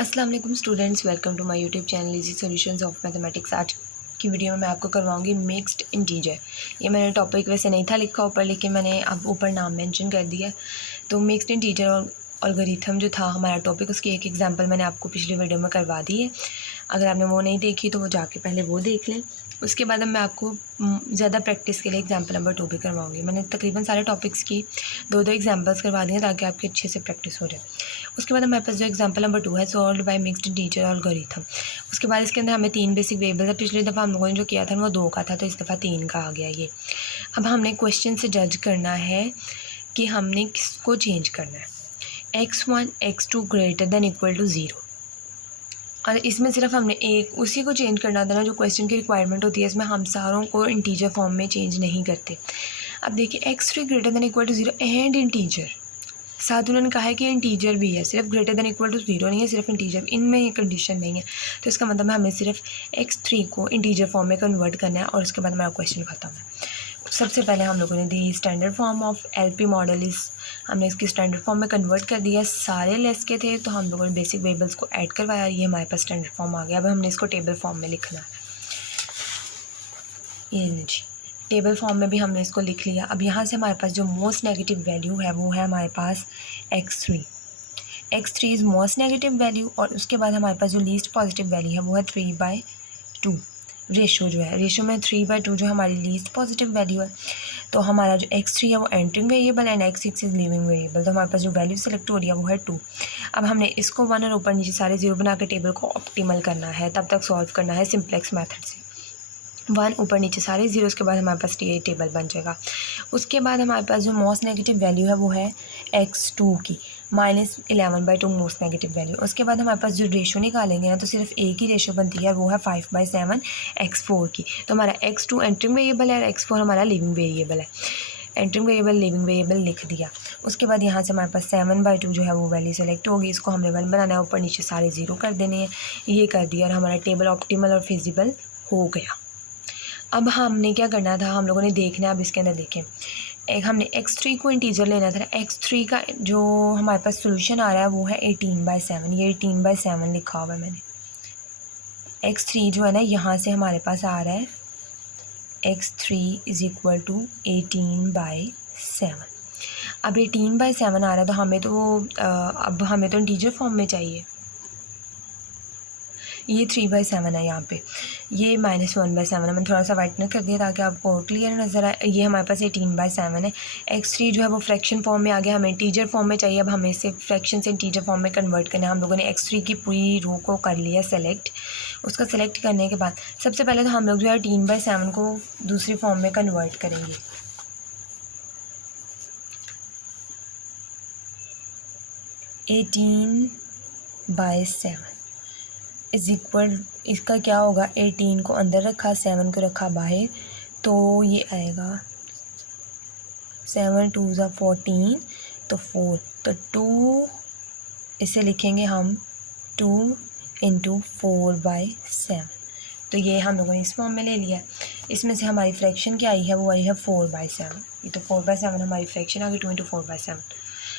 अस्सलाम वालेकुम students, welcome to my YouTube channel easy solutions of mathematics. आज की वीडियो में मैं आपको करवाऊंगी मिक्स्ड इंटीजर। ये मैंने टॉपिक वैसे नहीं था लिखा ऊपर, लेकिन मैंने अब ऊपर नाम मेंशन कर दिया। तो मिक्स्ड इंटीजर और अलगोरिथम जो था हमारा टॉपिक, उसकी एक एग्जांपल मैंने आपको पिछली वीडियो में करवा दी है। अगर आपने वो नहीं देखी तो वो जाके पहले वो देख लें। उसके बाद अब मैं आपको ज़्यादा प्रैक्टिस के लिए एग्जांपल नंबर 2 भी करवाऊंगी। मैंने तकरीबन सारे टॉपिक्स की दो एग्जांपल्स करवा दी हैं ताकि आपकी अच्छे से प्रैक्टिस हो जाए। उसके बाद हमारे पास जो एग्जांपल नंबर 2 है, solved by mixed integer algorithm. उसके बाद इसके अंदर हमें 3 बेसिक वेरिएबल है। पिछली दफ़ा हम लोगों ने जो किया था वो 2 का था, तो इस दफ़ा 3 का आ गया ये। अब हमने क्वेश्चन से जज करना है कि हमने किसको चेंज करना है। x1 x2 greater than equal to 0, और इसमें सिर्फ हमने एक उसी को चेंज करना था ना जो क्वेश्चन की रिक्वायरमेंट होती है। इसमें हम सारों को इंटीजर फॉर्म में चेंज नहीं करते। अब देखिए, x3 greater than equal to 0 and integer, साथ उन्होंने कहा है कि इंटीजर भी है, सिर्फ ग्रेटर देन इक्वल टू 0 नहीं है, सिर्फ इंटीजर, इनमें ये कंडीशन नहीं है। तो इसका मतलब हमें सिर्फ x3 को इंटीजर फॉर्म में कन्वर्ट करना है और उसके बाद हमारा क्वेश्चन ख़त्म है। सबसे पहले हम लोगों ने दी standard form of LP model इस, हमने इसकी स्टैंडर्ड फॉर्म में कन्वर्ट कर दिया। सारे लेस के थे तो हम लोगों ने बेसिक वेरिएबल्स को ऐड करवाया, ये हमारे पास स्टैंडर्ड फॉर्म आ गया। अब हमने इसको टेबल फॉर्म में लिखना है। ये जी टेबल फॉर्म में भी हमने इसको लिख लिया। अब यहाँ से हमारे पास जो मोस्ट नेगेटिव वैल्यू है वो है हमारे पास x3। x3 is most negative value, और उसके बाद हमारे पास जो लीस्ट पॉजिटिव वैल्यू है वो है 3/2। रेशो जो है, रेशो में 3/2 जो हमारी लीस्ट पॉजिटिव वैल्यू है। तो हमारा जो x3 है वो entering variable and x6 is leaving variable. तो हमारे पास जो वैल्यू सेलेक्ट हो रही है वो है 2। अब हमने इसको 1 और ऊपर नीचे सारे 0 बना के टेबल को ऑप्टिमल करना है, तब तक सॉल्व करना है सिंप्लेक्स मेथड से। 1 ऊपर नीचे सारे 0, उसके बाद हमारे पास ये टेबल बन जाएगा। उसके बाद हमारे पास जो मोस्ट नेगेटिव वैल्यू है वो है x2 की, -11/2 मोस्ट नेगेटिव वैल्यू। उसके बाद हमारे पास जो रेशो निकालेंगे ना, तो सिर्फ एक ही रेशो बनती है, वो है 5/7 x4 की। तो हमारा x2 एंटरिंग वेरिएबल है और x4 हमारा लिविंग वेरिएबल है। एंटरिंग वेरिएबल लिविंग वेरिएबल लिख दिया। उसके बाद यहाँ से हमारे पास 7/2 जो है वो वैल्यू सेलेक्ट होगी। इसको हमने 1 बनाना है, ऊपर नीचे सारे 0 कर देने हैं। ये कर दिया और हमारा टेबल ऑप्टिमल और फिजिबल हो गया। अब हमने क्या करना था, हम लोगों ने देखना है। अब इसके अंदर देखें, एक हमने x3 को इंटीजर लेना था। x3 का जो हमारे पास सोल्यूशन आ रहा है वो है 18/7। ये 18/7 लिखा हुआ है मैंने। x3 जो है ना, यहाँ से हमारे पास आ रहा है x3 इज़ इक्वल टू 18/7। अब 18/7 आ रहा है तो अब हमें तो इंटीजर फॉर्म में चाहिए। ये 3/7 है यहाँ पे, ये -1/7 है। मैंने थोड़ा सा वाइटनर कर दिया ताकि आपको क्लियर नज़र आए। ये हमारे पास 18/7 है। x3 जो है वो फ्रैक्शन फॉर्म में आ गया, हमें इंटीजर फॉर्म में चाहिए। अब हमें इसे फ्रैक्शन से इंटीजर फॉर्म में कन्वर्ट करना है। हम लोगों ने x3 की पूरी रो को कर लिया सेलेक्ट। उसका सेलेक्ट करने के बाद सबसे पहले तो हम लोग जो है 18/7 को दूसरी फॉर्म में कन्वर्ट करेंगे। 18/7 इज़ इक्वल, इसका क्या होगा, 18 को अंदर रखा, 7 को रखा बाहर, तो ये आएगा 7 2 ज़ा 14, तो 4, तो 2 इसे लिखेंगे हम 2 × 4/7। तो ये हम लोगों ने इस फॉर्म में ले लिया। इसमें से हमारी फ्रैक्शन क्या आई है, वो आई है 4/7। ये तो 4/7 हमारी फ्रैक्शन आ गई, 2 × 4/7।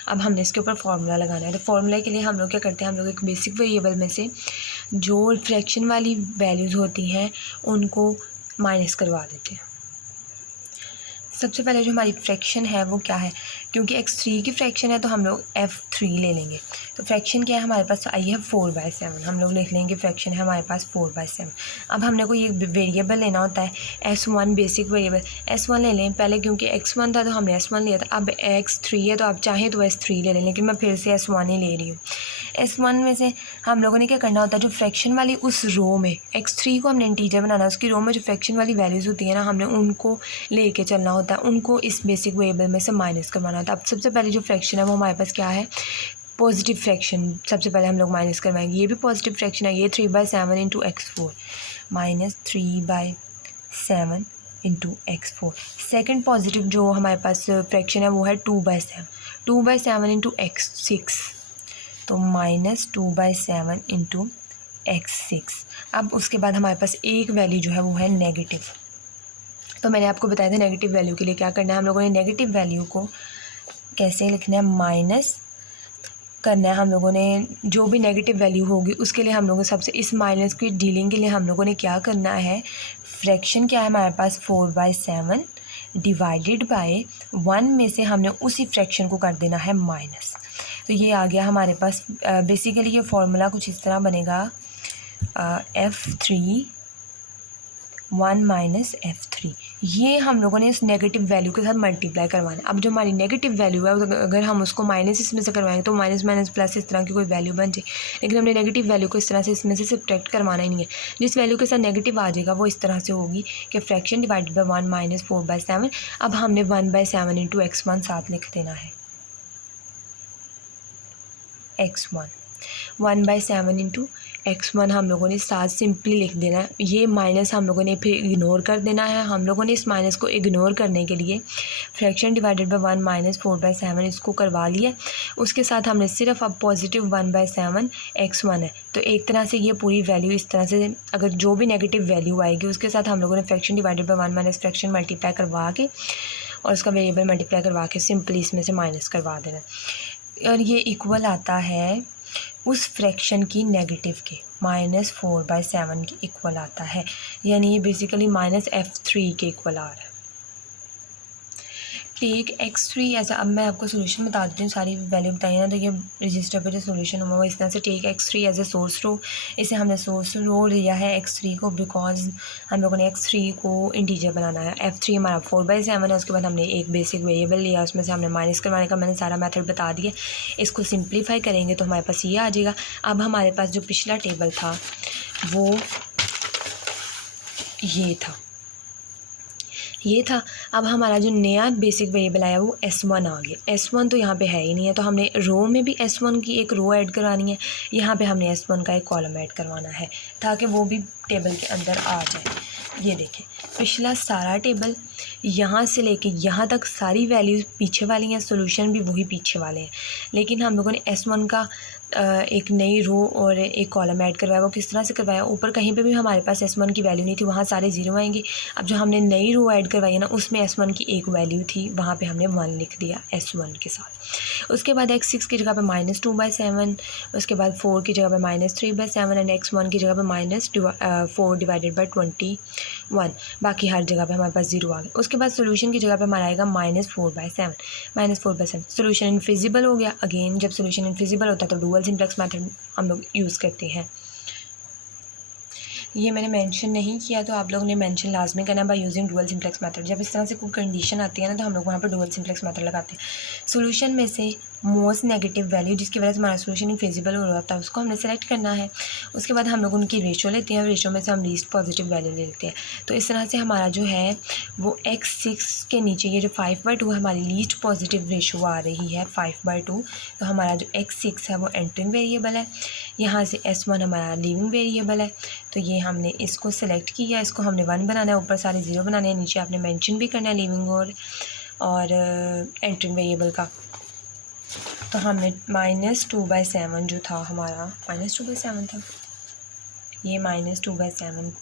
अब हमने इसके ऊपर फार्मूला लगाना है। तो फार्मूले के लिए हम लोग क्या करते हैं, हम लोग एक बेसिक वेरिएबल में से जो फ्रैक्शन वाली वैल्यूज़ होती हैं उनको माइनस करवा देते हैं। सबसे पहले जो हमारी फ्रैक्शन है वो क्या है, क्योंकि x3 की फ्रैक्शन है तो हम लोग f3 ले लेंगे। तो फ्रैक्शन क्या है हमारे पास आई है 4/7। हम लोग लिख लेंगे फ्रैक्शन है हमारे पास 4/7। अब हमने कोई एक वेरिएबल लेना होता है, s1 बेसिक वेरिएबल, s1 ले लें पहले, क्योंकि x1 था तो हमने s1 लिया था। अब x3 है तो आप चाहें तो s3 ले लें, लेकिन मैं फिर से s1 ही ले रही हूँ। s1 में से हम लोगों ने क्या करना होता है, जो फ्रैक्शन वाली उस रो में, x3 को हमने इंटीजर बनाना है, उसकी रो में जो फ्रैक्शन वाली वैल्यूज़ होती है ना, हमने उनको लेके चलना होता है, उनको इस बेसिक वेरिएबल में से माइनस करवाना होता है। अब सबसे पहले जो फ्रैक्शन है वो हमारे पास क्या है, पॉजिटिव फ्रैक्शन। सबसे पहले हम लोग माइनस करवाएंगे, ये भी पॉजिटिव फ्रैक्शन है, ये 3/7 × x4, -3/7 × x4। सेकेंड पॉजिटिव जो हमारे पास फ्रैक्शन है वो है 2/7, 2/7 × x6, तो -2/7 × x6। अब उसके बाद हमारे पास एक वैल्यू जो है वो है नेगेटिव। तो मैंने आपको बताया था नेगेटिव वैल्यू के लिए क्या करना है, हम लोगों ने नेगेटिव वैल्यू को कैसे लिखना है, करना है हम लोगों ने, जो भी नेगेटिव वैल्यू होगी उसके लिए हम लोगों सबसे इस माइनस की डीलिंग के लिए हम लोगों ने क्या करना है, फ्रैक्शन क्या है हमारे पास 4/7 डिवाइडेड बाय 1 में से हमने उसी फ्रैक्शन को कर देना है माइनस। तो ये आ गया हमारे पास। बेसिकली ये फॉर्मूला कुछ इस तरह बनेगा, F3 1 माइनस F3। ये हम लोगों ने इस नेगेटिव वैल्यू के साथ मल्टीप्लाई करवाना है। अब जो हमारी नेगेटिव वैल्यू है अगर हम उसको माइनस इसमें से करवाएंगे तो माइनस माइनस प्लस इस तरह की कोई वैल्यू बन जाए, लेकिन हमने नेगेटिव वैल्यू को इस तरह से इसमें से सब्ट्रैक्ट करवाना ही नहीं है। जिस वैल्यू के साथ नेगेटिव आ जाएगा वो इस तरह से होगी कि फ्रैक्शन डिवाइडेड बाई 1 माइनस 4/7। अब हमने 1/7 इंटू x1 साथ लिख देना है, x1 1/7 इंटू x1 हम लोगों ने साथ सिंपली लिख देना है। ये माइनस हम लोगों ने फिर इग्नोर कर देना है। हम लोगों ने इस माइनस को इग्नोर करने के लिए फ्रैक्शन डिवाइडेड बाय 1 माइनस 4/7 इसको करवा लिया। उसके साथ हमने सिर्फ अब पॉजिटिव 1/7 x1 है, तो एक तरह से ये पूरी वैल्यू इस तरह से, अगर जो भी नेगेटिव वैल्यू आएगी उसके साथ हम लोगों ने fraction divided by 1 minus fraction multiply करवा के और उसका वेरिएबल मल्टीप्लाई करवा के सिंपली इसमें से माइनस करवा देना। और ये इक्वल आता है उस फ्रैक्शन की नेगेटिव के -4/7 के इक्वल आता है, यानी ये बेसिकली -F3 के इक्वल आ रहा है। टेक x3 ऐसा, अब मैं आपको सोल्यूशन बता देती हूँ, सारी वैल्यू बताइए ना, तो ये रजिस्टर पे जो सोल्यूशन हुआ वो इस तरह से। Take x3 as a source row, इसे हमने सोर्स रो लिया है x3 को, बिकॉज हम लोगों ने x3 को इंटीजर बनाना है। F3 हमारा 4/7 है। उसके बाद हमने एक बेसिक वेरिएबल लिया, उसमें से हमने माइनस करवाने का मैंने सारा मेथड बता दिया। इसको सिंप्लीफाई करेंगे तो हमारे पास ये आ जाएगा। अब हमारे पास जो पिछला टेबल था वो ये था। अब हमारा जो नया बेसिक वेरिएबल आया वो S1 आ गया। S1 तो यहाँ पे है ही नहीं है, तो हमने रो में भी S1 की एक रो ऐड करवानी है, यहाँ पे हमने S1 का एक कॉलम ऐड करवाना है ताकि वो भी टेबल के अंदर आ जाए। ये देखें, पिछला सारा टेबल यहाँ से लेके यहाँ तक सारी वैल्यूज़ पीछे वाली हैं, सॉल्यूशन भी वही पीछे वाले हैं, लेकिन हम लोगों ने S1 का एक नई रो और एक कॉलम ऐड करवाया। वो किस तरह से करवाया, ऊपर कहीं पे भी हमारे पास S1 की वैल्यू नहीं थी, वहाँ सारे ज़ीरो आएंगे। अब जो हमने नई रो ऐड करवाई है ना, उसमें S1 की एक वैल्यू थी, वहाँ पे हमने 1 लिख दिया S1 के साथ। उसके बाद x6 की जगह पे -2/7, उसके बाद 4 की जगह पे -3/7 एंड x1 की जगह पे -4 डिवाइडेड बाई 21। बाकी हर जगह पे हमारे पास 0 आ गया। उसके बाद सोल्यूशन की जगह पे हमारा आएगा -4/7। सोल्यूशन इनफिजिबल हो गया। अगेन जब सोल्यूशन इनफिजिबल होता है तो डुअल सिंप्लेक्स मेथड हम लोग यूज़ करते हैं। ये मैंने मेंशन नहीं किया, तो आप लोगों ने मेंशन लाजमी करना है by using dual simplex method. जब इस तरह से कोई कंडीशन आती है ना, तो हम लोग वहाँ पर डुअल सिंप्लेक्स मेथड लगाते हैं। सोल्यूशन में से मोस्ट नेगेटिव वैल्यू जिसकी वजह से हमारा सोल्यूशन इनफिजिबल हो रहा था उसको हमने सेलेक्ट करना है। उसके बाद हम लोग उनकी रेशो लेते हैं, रेशो में से हम लीस्ट पॉजिटिव वैल्यू ले लेते हैं। तो इस तरह से हमारा जो है वो x6 के नीचे ये जो 5/2 हमारी लीस्ट पॉजिटिव रेशो आ रही है 5/2। तो हमारा जो x6 है वो एंटरिंग वेरिएबल है, यहाँ से S1 हमारा लीविंग वेरिएबल है। तो ये हमने इसको सेलेक्ट किया, इसको हमने 1 बनाना है, ऊपर सारे 0 बनाने हैं, नीचे आपने मेंशन भी करना है लीविंग और एंटरिंग वेरिएबल का। तो हमने -2/7 जो था हमारा -2/7 था, ये -2/7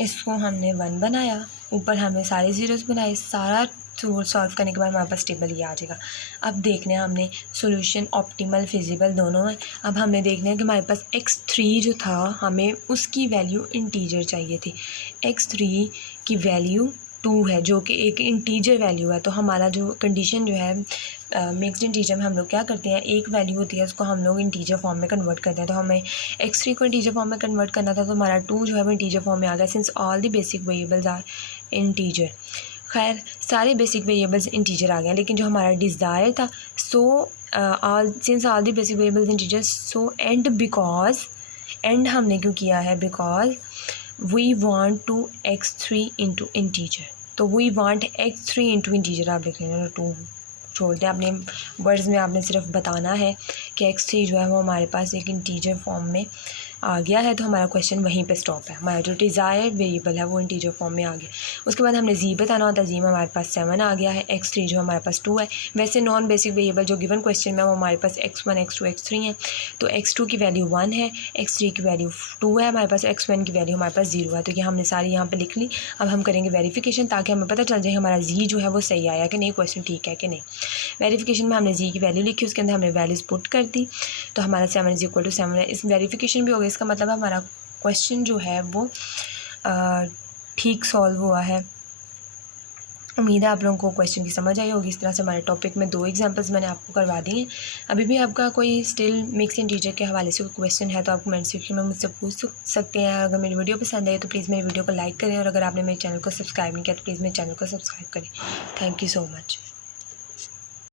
इसको हमने 1 बनाया, ऊपर हमने सारे ज़ीरोज़ बनाए। सारा सॉल्व करने के बाद हमारे पास टेबल ये आ जाएगा। अब देखने हमने सोल्यूशन ऑप्टिमल फिजिबल दोनों है। अब हमने देखना है कि हमारे पास x3 जो था हमें उसकी वैल्यू इंटीजर चाहिए थी। x3 की वैल्यू 2 है जो कि एक इंटीजर वैल्यू है। तो हमारा जो कंडीशन जो है मिक्स्ड इंटीजर में हम लोग क्या करते हैं, एक वैल्यू होती है उसको हम लोग इंटीजर फॉर्म में कन्वर्ट करते हैं। तो हमें x3 को इंटीजर फॉर्म में कन्वर्ट करना था, तो हमारा 2 जो है वो इंटीजर फॉर्म में आ गया since all the basic variables are integer. खैर सारे बेसिक वेरिएबल्स इंटीजर आ गए, लेकिन जो हमारा डिज़ायर था since all the basic variables integer so and हमने क्यों किया है, because we want to x3 into integer. तो we want x3 into integer आप लिख लेना, 2 छोड़ते हैं अपने वर्ड्स में, आपने सिर्फ बताना है कि x3 जो है वो हमारे पास एक इंटीजर फॉर्म में आ गया है तो हमारा क्वेश्चन वहीं पे स्टॉप है। हमारा जो डिज़ायर्ड वेरिएबल है वो इंटीजर फॉर्म में आ गया। उसके बाद हमने जी बताना होता है। जी में हमारे पास 7 आ गया है। x3 जो हमारे पास 2 है। वैसे नॉन बेसिक वेरिएबल जो गिवन क्वेश्चन में वो हमारे पास x1 x2 x3 है। तो x2 की वैल्यू 1 है, x3 की वैल्यू 2 है हमारे पास, x1 की वैल्यू हमारे पास 0 है। तो ये हमने सारी यहाँ पर लिख ली। अब हम करेंगे वेरीफिकेशन ताकि हमें पता चल जाए हमारा जी जो है वो सही आया कि नहीं, क्वेश्चन ठीक है कि नहीं। वेरीफिकेशन में हमने जी की वैल्यू लिखी, उसके अंदर हमने वैल्यूज़ पुट कर दी। तो हमारा 7 = 7 है। इस वेरीफिकेशन भी हो गया। इसका मतलब हमारा क्वेश्चन जो है वो ठीक सॉल्व हुआ है। उम्मीद है आप लोगों को क्वेश्चन की समझ आई होगी। इस तरह से हमारे टॉपिक में 2 एग्जांपल्स मैंने आपको करवा दिए हैं। अभी भी आपका कोई स्टिल मिक्स इंटीजर के हवाले से कोई क्वेश्चन है तो आप कमेंट सेक्शन में मुझसे पूछ सकते हैं। अगर मेरी वीडियो पसंद आई तो प्लीज़ मेरी वीडियो को लाइक करें और अगर आपने मेरे चैनल को सब्सक्राइब नहीं किया तो प्लीज़ मेरे चैनल को सब्सक्राइब करें। Thank you so much.